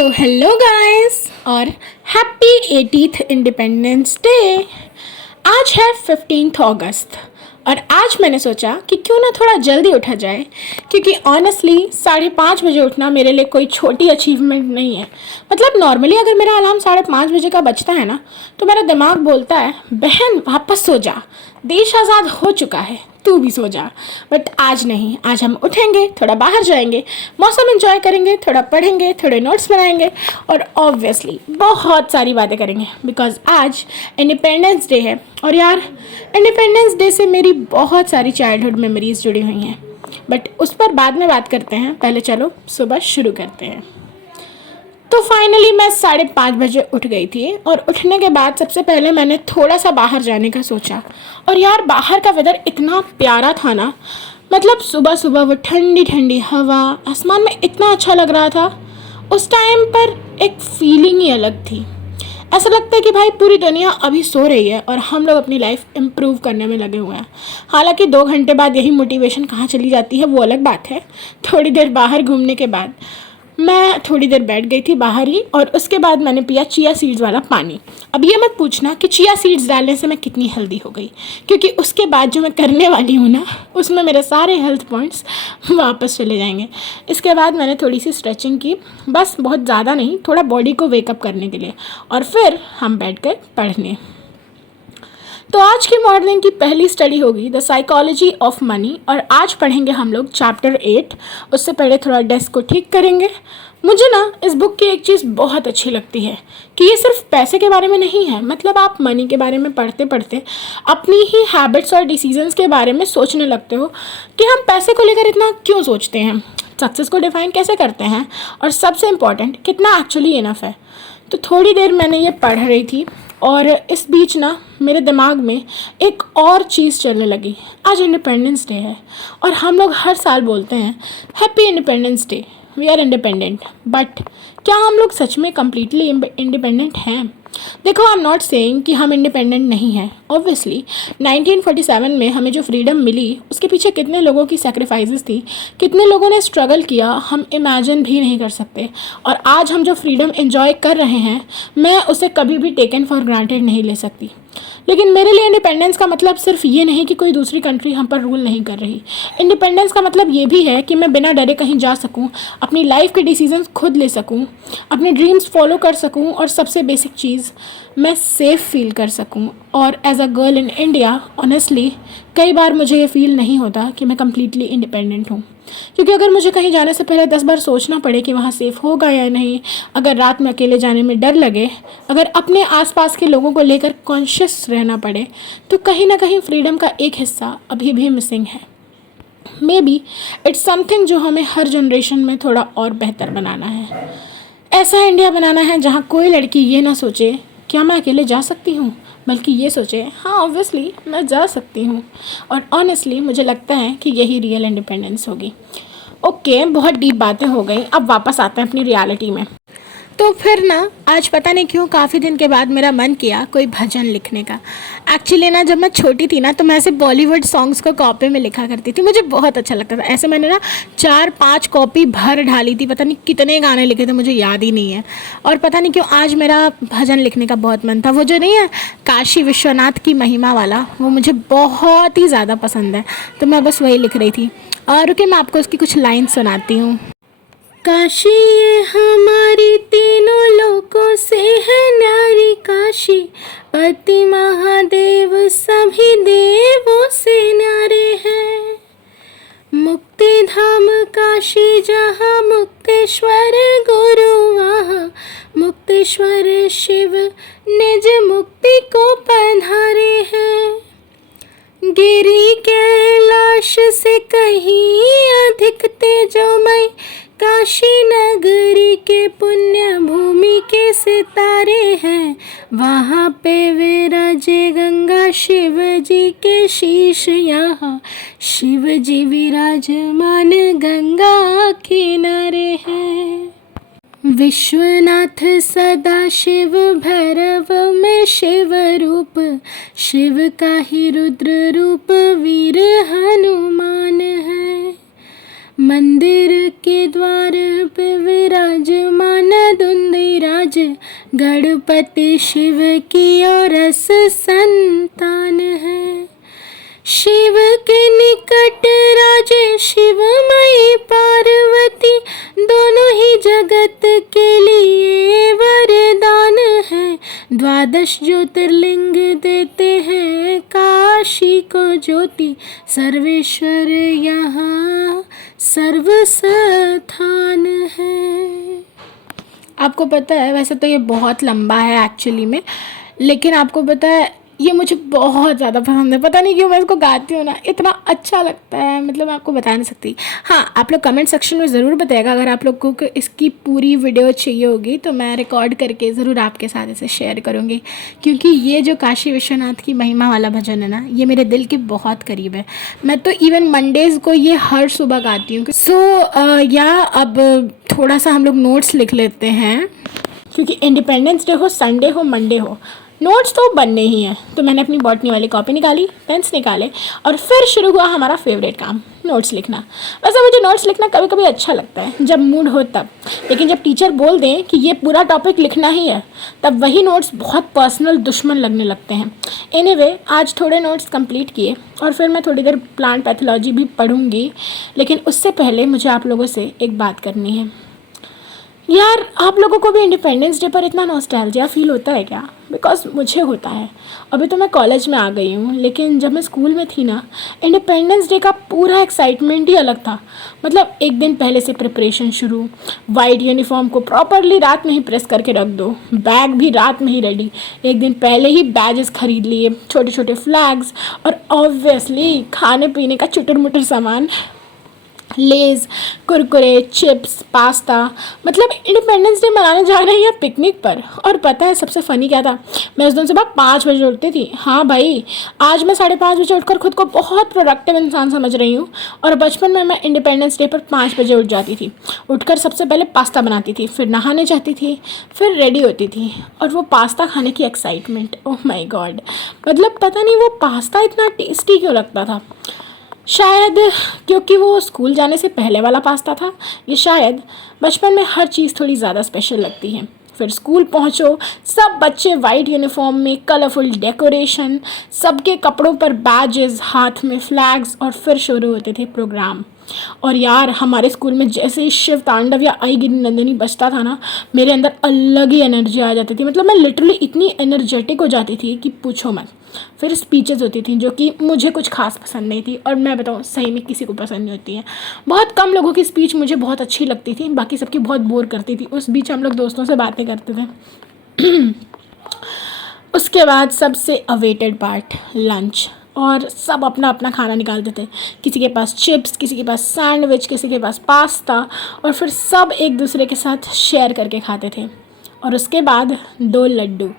So hello guys और happy 80th independence day. आज है 15th अगस्त और आज मैंने सोचा कि क्यों ना थोड़ा जल्दी उठा जाए, क्योंकि ऑनेस्टली 5:30 बजे उठना मेरे लिए कोई छोटी अचीवमेंट नहीं है। मतलब नॉर्मली अगर मेरा अलार्म 5:30 बजे का बजता है ना, तो मेरा दिमाग बोलता है बहन वापस सो जा, देश आज़ाद हो चुका है, तू भी सो जा। बट आज नहीं, आज हम उठेंगे, थोड़ा बाहर जाएंगे, मौसम एंजॉय करेंगे, थोड़ा पढ़ेंगे, थोड़े नोट्स बनाएंगे और ऑब्वियसली बहुत सारी बातें करेंगे बिकॉज आज इंडिपेंडेंस डे है। और यार, इंडिपेंडेंस डे से मेरी बहुत सारी चाइल्डहुड मेमोरीज जुड़ी हुई हैं, बट उस पर बाद में बात करते हैं। पहले चलो सुबह शुरू करते हैं। तो फाइनली मैं 5:30 बजे उठ गई थी और उठने के बाद सबसे पहले मैंने थोड़ा सा बाहर जाने का सोचा। और यार, बाहर का वेदर इतना प्यारा था ना, मतलब सुबह सुबह वो ठंडी ठंडी हवा, आसमान में इतना अच्छा लग रहा था। उस टाइम पर एक फीलिंग ही अलग थी। ऐसा लगता है कि भाई पूरी दुनिया अभी सो रही है और हम लोग अपनी लाइफ इम्प्रूव करने में लगे हुए हैं। हालांकि 2 घंटे बाद यही मोटिवेशन कहाँ चली जाती है वो अलग बात है। थोड़ी देर बाहर घूमने के बाद मैं थोड़ी देर बैठ गई थी बाहर ही, और उसके बाद मैंने पिया चिया सीड्स वाला पानी। अब ये मत पूछना कि चिया सीड्स डालने से मैं कितनी हेल्दी हो गई, क्योंकि उसके बाद जो मैं करने वाली हूँ ना, उसमें मेरे सारे हेल्थ पॉइंट्स वापस चले जाएंगे। इसके बाद मैंने थोड़ी सी स्ट्रेचिंग की, बस बहुत ज़्यादा नहीं, थोड़ा बॉडी को वेकअप करने के लिए, और फिर हम बैठ गए पढ़ने। तो आज की मॉर्निंग की पहली स्टडी होगी द साइकोलॉजी ऑफ मनी, और आज पढ़ेंगे हम लोग चैप्टर 8। उससे पहले थोड़ा डेस्क को ठीक करेंगे। मुझे ना इस बुक की एक चीज़ बहुत अच्छी लगती है कि ये सिर्फ पैसे के बारे में नहीं है। मतलब आप मनी के बारे में पढ़ते पढ़ते अपनी ही हैबिट्स और डिसीजंस के बारे में सोचने लगते हो कि हम पैसे को लेकर इतना क्यों सोचते हैं, सक्सेस को डिफाइन कैसे करते हैं, और सबसे इम्पॉर्टेंट कितना एक्चुअली इनफ है। तो थोड़ी देर मैंने ये पढ़ रही थी और इस बीच ना मेरे दिमाग में एक और चीज़ चलने लगी। आज इंडिपेंडेंस डे है और हम लोग हर साल बोलते हैं happy independence day, we are independent. But क्या हम लोग सच में कम्प्लीटली इंडिपेंडेंट हैं? देखो, आई एम नॉट सेइंग कि हम इंडिपेंडेंट नहीं हैं। ऑब्वियसली 1947 में हमें जो फ्रीडम मिली उसके पीछे कितने लोगों की सेक्रीफाइसेस थी, कितने लोगों ने स्ट्रगल किया, हम इमेजिन भी नहीं कर सकते। और आज हम जो फ्रीडम एंजॉय कर रहे हैं, मैं उसे कभी भी टेकन फॉर ग्रांटेड नहीं ले सकती। लेकिन मेरे लिए इंडिपेंडेंस का मतलब सिर्फ ये नहीं कि कोई दूसरी कंट्री हम पर रूल नहीं कर रही। इंडिपेंडेंस का मतलब ये भी है कि मैं बिना डरे कहीं जा सकूं, अपनी लाइफ के डिसीजंस खुद ले सकूं, अपने ड्रीम्स फॉलो कर सकूं, और सबसे बेसिक चीज़, मैं सेफ़ फील कर सकूं। और as a girl in India, honestly कई बार मुझे ये फील नहीं होता कि मैं कम्प्लीटली इंडिपेंडेंट हूँ, क्योंकि अगर मुझे कहीं जाने से पहले 10 बार सोचना पड़े कि वहाँ सेफ़ होगा या नहीं, अगर रात में अकेले जाने में डर लगे, अगर अपने आसपास के लोगों को लेकर कॉन्शियस रहना पड़े, तो कहीं ना कहीं फ्रीडम का एक हिस्सा अभी भी मिसिंग है। मे बी इट्स समथिंग जो हमें हर जनरेशन में थोड़ा और बेहतर बनाना है। ऐसा इंडिया बनाना है जहाँ कोई लड़की ये ना सोचे क्या मैं अकेले जा सकती हूँ, बल्कि ये सोचे हाँ ऑब्वियसली मैं जा सकती हूँ। और ऑनेस्टली मुझे लगता है कि यही रियल इंडिपेंडेंस होगी। ओके, बहुत डीप बातें हो गई, अब वापस आते हैं अपनी रियलिटी में। तो फिर ना आज पता नहीं क्यों काफ़ी दिन के बाद मेरा मन किया कोई भजन लिखने का। एक्चुअली ना जब मैं छोटी थी ना, तो मैं ऐसे बॉलीवुड सॉन्ग्स को कॉपी में लिखा करती थी, मुझे बहुत अच्छा लगता था। ऐसे मैंने ना 4-5 कॉपी भर ढाली थी, पता नहीं कितने गाने लिखे थे, मुझे याद ही नहीं है। और पता नहीं क्यों आज मेरा भजन लिखने का बहुत मन था। वो जो नहीं है काशी विश्वनाथ की महिमा वाला, वो मुझे बहुत ही ज़्यादा पसंद है, तो मैं बस वही लिख रही थी। और रुके, मैं आपको उसकी कुछ लाइन सुनाती हूँ। काशी ये हमारी तीनों लोकों से है न्यारी काशी, पति महादेव सभी देवों से न्यारे हैं। मुक्ति धाम काशी जहाँ मुक्तेश्वर गुरु, वहाँ मुक्तेश्वर शिव निज मुक्ति को पधारे हैं। गिरी कैलाश से कहीं अधिक तेजोमय, काशी नगरी के पुण्य भूमि के सितारे हैं। वहाँ पे विराजे गंगा शिव जी के शीश, यहाँ शिव जी विराजमान गंगा किनारे हैं। विश्वनाथ सदा शिव भैरव में शिव रूप, शिव का ही रुद्र रूप वीर हनुमान है। मंदिर के द्वार पे विराजमान गणपति शिव की औरस संतान है, शिव के निकट राजे शिवमयी पार्वती, दोनों ही जगत के लिए वरदान है। 12 ज्योतिर्लिंग देते हैं काशी को ज्योति, सर्वेश्वर यहाँ सर्वस्थान है। आपको पता है, वैसे तो ये बहुत लंबा है एक्चुअली में, लेकिन आपको पता है ये मुझे बहुत ज़्यादा पसंद है। पता नहीं क्यों मैं इसको गाती हूँ ना, इतना अच्छा लगता है, मतलब मैं आपको बता नहीं सकती। हाँ, आप लोग कमेंट सेक्शन में ज़रूर बताइएगा अगर आप लोगों को इसकी पूरी वीडियो चाहिए होगी तो मैं रिकॉर्ड करके ज़रूर आपके साथ इसे शेयर करूँगी, क्योंकि ये जो काशी विश्वनाथ की महिमा वाला भजन है ना, ये मेरे दिल के बहुत करीब है। मैं तो इवन मंडेज़ को ये हर सुबह गाती हूँ। या अब थोड़ा सा हम लोग नोट्स लिख लेते हैं, क्योंकि इंडिपेंडेंस डे हो, संडे हो, मंडे हो, नोट्स तो बनने ही हैं। तो मैंने अपनी बॉटनी वाली कॉपी निकाली, पेन्स निकाले और फिर शुरू हुआ हमारा फेवरेट काम, नोट्स लिखना। वैसे मुझे नोट्स लिखना कभी कभी अच्छा लगता है जब मूड हो तब, लेकिन जब टीचर बोल दें कि ये पूरा टॉपिक लिखना ही है तब वही नोट्स बहुत पर्सनल दुश्मन लगने लगते हैं। एनीवे, आज थोड़े नोट्स कंप्लीट किए और फिर मैं थोड़ी देर प्लांट पैथोलॉजी भी पढ़ूंगी, लेकिन उससे पहले मुझे आप लोगों से एक बात करनी है। यार, आप लोगों को भी इंडिपेंडेंस डे पर इतना नॉस्टैल्जिया फील होता है क्या? बिकॉज मुझे होता है। अभी तो मैं कॉलेज में आ गई हूँ, लेकिन जब मैं स्कूल में थी ना, इंडिपेंडेंस डे का पूरा एक्साइटमेंट ही अलग था। मतलब एक दिन पहले से प्रिपरेशन शुरू, वाइट यूनिफॉर्म को प्रॉपरली रात में ही प्रेस करके रख दो, बैग भी रात में ही रेडी, एक दिन पहले ही बैजेस खरीद लिए, छोटे छोटे फ्लैग्स और ऑब्वियसली खाने पीने का चुटर मुटर सामान, लेज़, कुरकुरे, चिप्स, पास्ता। मतलब इंडिपेंडेंस डे मनाने जा रहे हैं या पिकनिक पर। और पता है सबसे फ़नी क्या था? मैं उस दिन सुबह 5 बजे उठती थी। हाँ भाई, आज मैं 5:30 बजे उठकर खुद को बहुत प्रोडक्टिव इंसान समझ रही हूँ, और बचपन में मैं इंडिपेंडेंस डे पर 5 बजे उठ जाती थी। उठकर सबसे पहले पास्ता बनाती थी, फिर नहाने जाती थी, फिर रेडी होती थी, और वो पास्ता खाने की एक्साइटमेंट, ओह माय गॉड। मतलब पता नहीं वो पास्ता इतना टेस्टी क्यों लगता था। शायद क्योंकि वो स्कूल जाने से पहले वाला पास्ता था, ये शायद बचपन में हर चीज़ थोड़ी ज़्यादा स्पेशल लगती है। फिर स्कूल पहुंचो, सब बच्चे वाइट यूनिफॉर्म में, कलरफुल डेकोरेशन, सबके कपड़ों पर बैजेस, हाथ में फ्लैग्स, और फिर शुरू होते थे प्रोग्राम। और यार, हमारे स्कूल में जैसे ही शिव तांडव या आई गिरी नंदिनी बजता था ना, मेरे अंदर अलग ही एनर्जी आ जाती थी। मतलब मैं लिटरली इतनी एनर्जेटिक हो जाती थी कि पूछो मत। फिर स्पीचेस होती थी जो कि मुझे कुछ खास पसंद नहीं थी, और मैं बताऊँ सही में किसी को पसंद नहीं होती है। बहुत कम लोगों की स्पीच मुझे बहुत अच्छी लगती थी, बाकी सबकी बहुत बोर करती थी। उस बीच हम लोग दोस्तों से बातें करते थे। उसके बाद सबसे अवेटेड पार्ट, लंच। और सब अपना अपना खाना निकालते थे, किसी के पास चिप्स, किसी के पास सैंडविच, किसी के पास पास्ता, और फिर सब एक दूसरे के साथ शेयर करके खाते थे। और उसके बाद 2 लड्डू।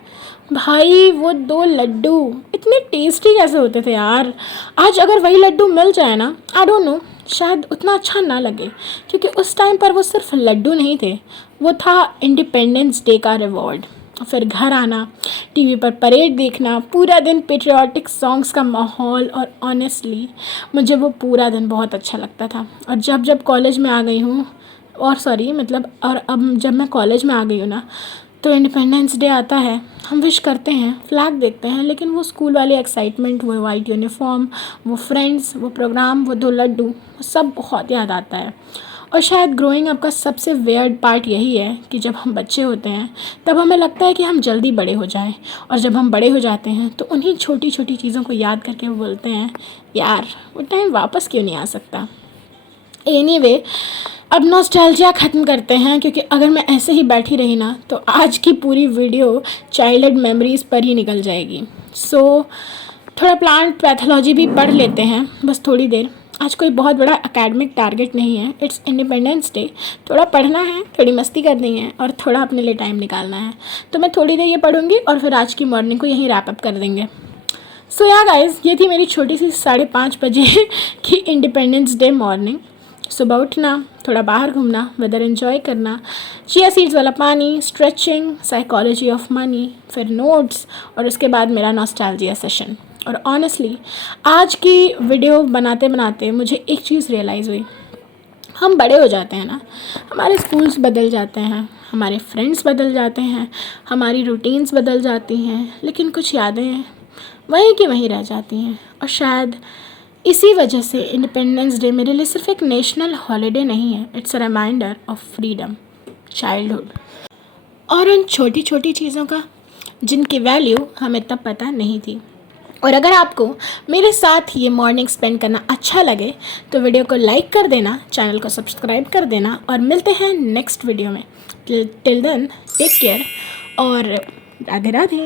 भाई वो 2 लड्डू इतने टेस्टी कैसे होते थे यार। आज अगर वही लड्डू मिल जाए ना, आई डोंट नो, शायद उतना अच्छा ना लगे, क्योंकि उस टाइम पर वो सिर्फ लड्डू नहीं थे, वो था इंडिपेंडेंस डे का रिवॉर्ड। फिर घर आना, टीवी पर परेड देखना, पूरा दिन पेट्रियाटिक सॉन्ग्स का माहौल, और ऑनेस्टली मुझे वो पूरा दिन बहुत अच्छा लगता था। और जब जब कॉलेज में आ गई हूँ, और अब जब मैं कॉलेज में आ गई हूँ ना, तो इंडिपेंडेंस डे आता है, हम विश करते हैं, फ्लैग देखते हैं, लेकिन वो स्कूल वाली एक्साइटमेंट, वो वाइट यूनिफॉर्म, वो फ्रेंड्स, वो प्रोग्राम, वो 2 लड्डू, वो सब बहुत याद आता है। और शायद ग्रोइंग अप का सबसे वियर्ड पार्ट यही है कि जब हम बच्चे होते हैं तब हमें लगता है कि हम जल्दी बड़े हो जाएं, और जब हम बड़े हो जाते हैं तो उन्हीं छोटी छोटी चीज़ों को याद करके बोलते हैं, यार वो टाइम वापस क्यों नहीं आ सकता। एनीवे, अब नॉस्टैल्जिया ख़त्म करते हैं, क्योंकि अगर मैं ऐसे ही बैठी रही ना तो आज की पूरी वीडियो चाइल्डहुड मेमोरीज़ पर ही निकल जाएगी। थोड़ा प्लांट पैथोलॉजी भी पढ़ लेते हैं, बस थोड़ी देर। आज कोई बहुत बड़ा एकेडमिक टारगेट नहीं है, इट्स इंडिपेंडेंस डे। थोड़ा पढ़ना है, थोड़ी मस्ती करनी है, और थोड़ा अपने लिए टाइम निकालना है। तो मैं थोड़ी देर ये पढ़ूंगी और फिर आज की मॉर्निंग को यहीं रैप अप कर देंगे। सो या गाइस, ये थी मेरी छोटी सी 5:30 बजे की इंडिपेंडेंस डे मॉर्निंग। सुबह उठना, थोड़ा बाहर घूमना, वेदर एंजॉय करना, चिया सीड्स वाला पानी, स्ट्रेचिंग, साइकोलॉजी ऑफ मनी, फिर नोट्स, और उसके बाद मेरा नॉस्टैल्जिया सेशन। और ऑनेस्टली आज की वीडियो बनाते बनाते मुझे एक चीज़ रियलाइज़ हुई, हम बड़े हो जाते हैं ना, हमारे स्कूल्स बदल जाते हैं, हमारे फ्रेंड्स बदल जाते हैं, हमारी रूटीन्स बदल जाती हैं, लेकिन कुछ यादें वहीं की वहीं रह जाती हैं। और शायद इसी वजह से इंडिपेंडेंस डे मेरे लिए सिर्फ एक नेशनल हॉलिडे नहीं है, it's a reminder of freedom, childhood और उन छोटी छोटी चीज़ों का जिनकी वैल्यू हमें तब पता नहीं थी। और अगर आपको मेरे साथ ये मॉर्निंग स्पेंड करना अच्छा लगे तो वीडियो को लाइक कर देना, चैनल को सब्सक्राइब कर देना और मिलते हैं नेक्स्ट वीडियो में। टिल देन टेक केयर और राधे राधे।